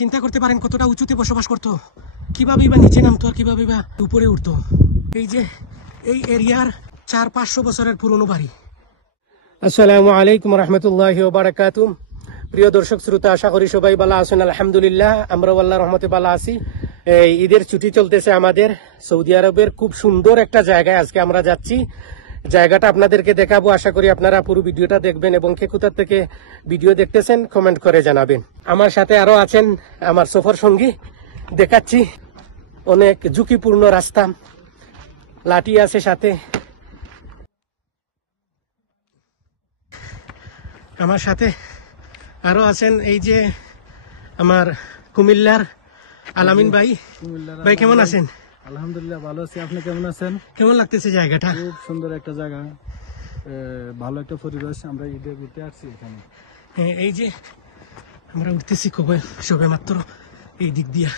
চিন্তা করতে পারেন কতটা উঁচুতে বসবাস করতো, কিভাবে বা নিচে নামতো আর কিভাবে বা উপরে উঠতো। এই যে এই এরিয়ার 400-500 বছরের পুরনো বাড়ি। আসসালামু আলাইকুম রহমতুল্লাহি ওয়া বারাকাতুহু। প্রিয় দর্শক শ্রোতা, আশা করি সবাই ভালো আছেন। আলহামদুলিল্লাহ, আমরা আল্লাহর রহমতে ভালো আছি। ঈদের ছুটি চলতেছে আমাদের। সৌদি আরবের খুব সুন্দর একটা জায়গায় আজকে আমরা যাচ্ছি। জায়গাটা আপনাদেরকে দেখাবো। আশা করি আপনারা পুরো ভিডিওটা দেখবেন এবং কে কোথা থেকে ভিডিও দেখতেছেন কমেন্ট করে জানাবেন। আমার সাথে আরো আছেন আমার সফর সঙ্গী। দেখাচ্ছি অনেক ঝুঁকিপূর্ণ রাস্তা, লাঠি আছে সাথে। আমার সাথে আরো আছেন এই যে আমার কুমিল্লার আলামিন ভাই। ভাই কেমন আছেন? আলহামদুলিল্লাহ ভালো আছি। আপনি কেমন আছেন? কেমন লাগতেছে জায়গাটা? খুব সুন্দর একটা জায়গা, ভালো একটা পরিবেশ। আমরা ঈদে ঘুরতে আসছি এখানে। এই যে আমরা উঠতেছি কবে সবে মাত্র এই দিক দিয়া।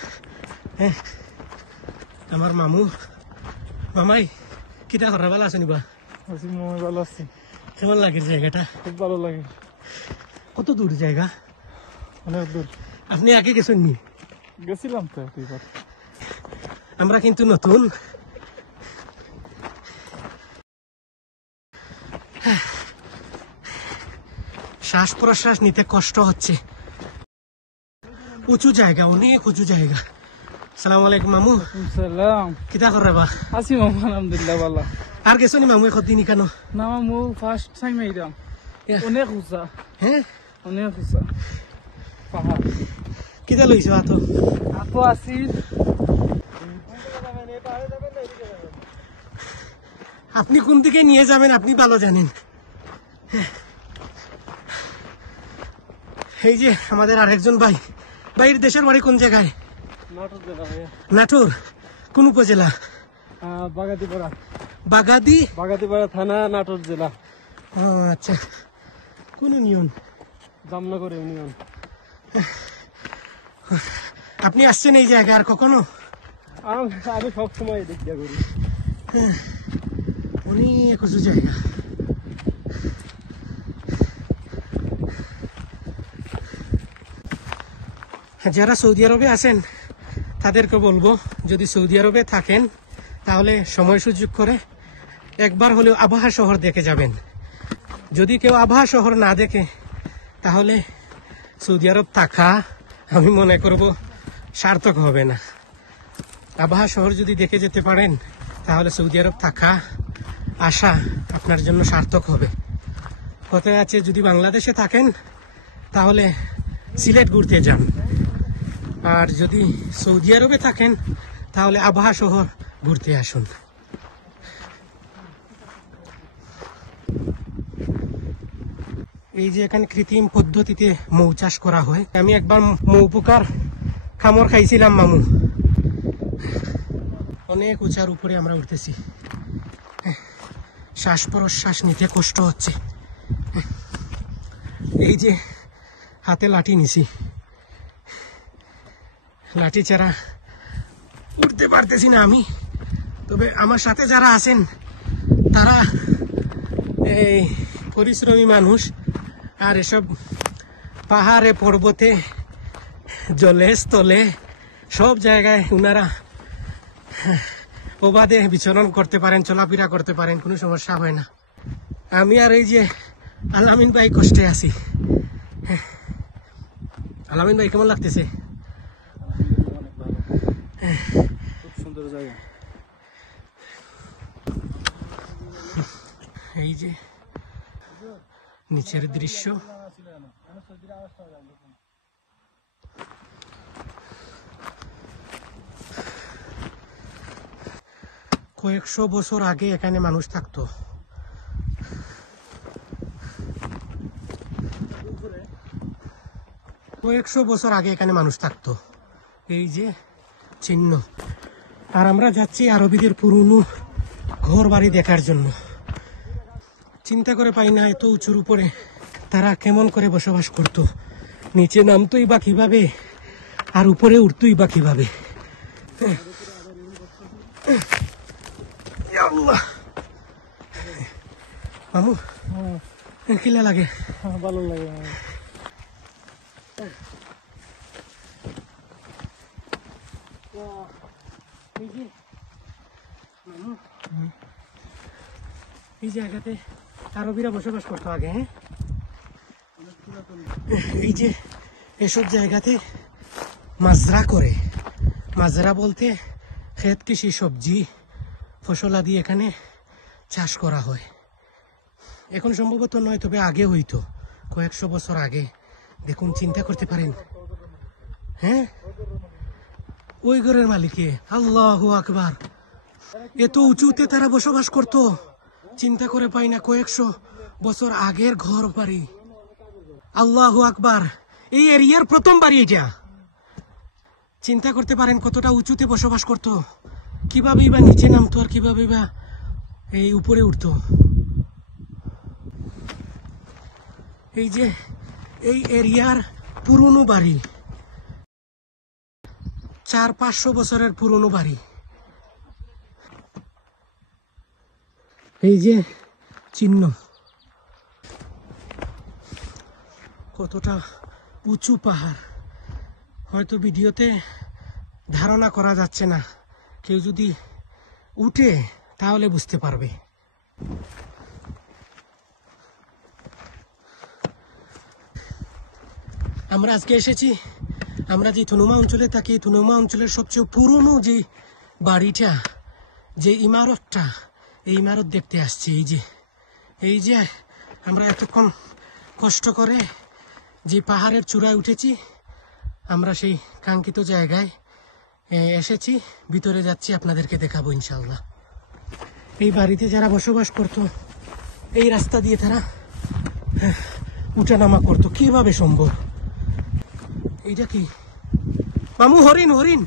হ্যাঁ, আমার মামাই কিটা করা ভালো আছেন? বা ভালো আছি। কেমন লাগে জায়গাটা? খুব ভালো লাগে। কত দূর জায়গা? অনেক দূর। আপনি আগে গেছেন নি? গেছিলাম তো। আমরা কিন্তু নতুন। শ্বাস প্রশ্বাস নিতে কষ্ট হচ্ছে। উঁচু জায়গা, অনেক উঁচু জায়গা। সালাম আলাইকুম মামু। সালাম। কিতা করে বা? আছি মামু, আলহামদুলিল্লাহ ভালো। আর গেছো নি মামু এখন দিনই কেন? না মামু, ফার্স্ট টাইম আইলাম। অনেক উঁচা। হ্যাঁ, অনেক উঁচা পাহাড়। কিতা লইছো হাতো? হাতো আছি। আপনি কোন দিকে নিয়ে যাবেন আপনি ভালো জানেন। এই যে আমাদের আরেকজন ভাই। ভাইয়ের দেশের বাড়ি কোন জায়গায়? নাটোর জেলা ভাইয়া। নাটোর কোন উপজেলা? বাগাতিপাড়া। বাগাতিপাড়া থানা, নাটোর জেলা। ও আচ্ছা, কোন ইউনিয়ন? জামনগর ইউনিয়ন। আপনি আসছেন এই জায়গায় আর কখনো? আমি সব সময় দেখা করি। অনেক উঁচু জায়গা। যারা সৌদি আরবে আছেন তাদেরকে বলবো, যদি সৌদি আরবে থাকেন তাহলে সময় সুযোগ করে একবার হলেও আবহা শহর দেখে যাবেন। যদি কেউ আবহা শহর না দেখে তাহলে সৌদি আরব থাকা আমি মনে করব সার্থক হবে না। আবহা শহর যদি দেখে যেতে পারেন তাহলে সৌদি আরব থাকা আসা আপনার জন্য সার্থক হবে। কথায় আছে, যদি বাংলাদেশে থাকেন তাহলে সিলেট ঘুরতে যান, আর যদি সৌদি আরবে থাকেন তাহলে আবহা শহর ঘুরতে আসুন। এই যে এখানে কৃত্রিম পদ্ধতিতে মৌ চাষ করা হয়। আমি একবার মৌ পোকার খামর খাইছিলাম মামু। অনেক উঁচার উপরে আমরা উঠতেছি। শ্বাস প্রশ্বাস নিতে কষ্ট হচ্ছে। এই যে হাতে লাঠি নিছি, লাঠি ছাড়া উঠতে পারতেছি না আমি। তবে আমার সাথে যারা আছেন তারা এই পরিশ্রমী মানুষ, আর এসব পাহাড়ে পর্বতে জলে স্থলে সব জায়গায় ওনারা অবাধে বিচরণ করতে পারেন, চলাফেরা করতে পারেন, কোনো সমস্যা হয় না। আমি আর এই যে আলামিন ভাই কষ্টে আছি। আলামিন ভাই কেমন লাগতেছে? খুব সুন্দর জায়গা। এই যে নিচের দৃশ্য। কয়েকশো বছর আগে এখানে মানুষ থাকতো। কয়েকশো বছর আগে এখানে মানুষ থাকতো। এই যে চিহ্ন। আর আমরা যাচ্ছি আরবিদের পুরনো ঘর বাড়ি দেখার জন্য। চিন্তা করে পাই না এত উঁচুর উপরে তারা কেমন করে বসবাস করত। নিচে নামতোই বা কিভাবে, আর উপরে উঠতোই বা কিভাবে। মামু কিলা লাগে? ভালো লাগে। তো এই যে মামু, এই জায়গাতে আরবিরা বসবাস করতো আগে। হ্যাঁ, এই যে এসব জায়গাতে মাজরা করে, মাজরা বলতে ক্ষেত কৃষি সবজি ফসলাদি এখানে চাষ করা হয়। এখন সম্ভবত নয়, তবে আগে হইতো, কয়েকশো বছর আগে। দেখুন, চিন্তা করতে পারেন। হ্যাঁ, ওই ঘরের মালিকে, আল্লাহু আকবার, এত উঁচুতে তারা বসবাস করত, চিন্তা করে পাই না, কয়েকশো বছর আগের ঘর বাড়ি। আল্লাহু আকবার, এই এরিয়ার প্রথম বাড়ি এটা। চিন্তা করতে পারেন কতটা উঁচুতে বসবাস করত, কিভাবেই বা নিচে নামতো আর কিভাবেই বা এই উপরে উঠতো। এই যে এই এরিয়ার পুরনো বাড়ি, 400-500 বছরের পুরনো বাড়ি। এই যে চিহ্ন, কতটা উঁচু পাহাড়, হয়তো ভিডিওতে ধারণা করা যাচ্ছে না, কেউ যদি উঠে তাহলে বুঝতে পারবে। আমরা আজকে এসেছি, আমরা যে থুনুমা অঞ্চলে থাকি, থুনুমা অঞ্চলের সবচেয়ে পুরনো যে বাড়িটা, যে ইমারতটা, এই ইমারত দেখতে আসছি। এই যে আমরা এতক্ষণ কষ্ট করে যে পাহাড়ের চূড়ায় উঠেছি, আমরা সেই কাঙ্ক্ষিত জায়গায় এসেছি, ভিতরে যাচ্ছি, আপনাদেরকে দেখাবো ইনশাআল্লাহ। এই বাড়িতে যারা বসবাস করত, এই রাস্তা দিয়ে তারা উঠানামা করতো, কিভাবে সম্ভব? এইটা কি মামু? হরিণ, হরিণ।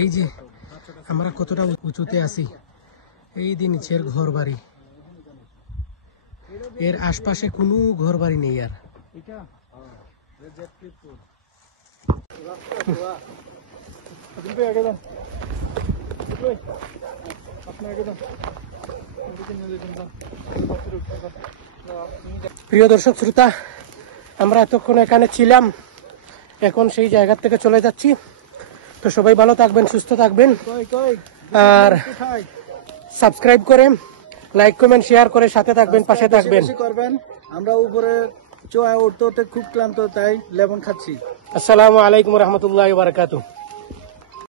এই যে আমরা কতটা উঁচুতে আছি, এই যে নিচের ঘর বাড়ি, এর আশপাশে কোনো ঘর বাড়ি নেই আর। প্রিয় দর্শক শ্রোতা, আমরা এতক্ষণ এখানে ছিলাম, এখন সেই জায়গা থেকে চলে যাচ্ছি। তো সবাই ভালো থাকবেন, সুস্থ থাকবেন, আর সাবস্ক্রাইব করে, লাইক কমেন্ট শেয়ার করে সাথে থাকবেন, পাশে থাকবেন। আমরা উপরে চোয়া উঠতে উঠতে খুব ক্লান্ত, তাই লেমন খাচ্ছি। আসসালামু আলাইকুম রহমতুল্লাহ বারাকাতুহু।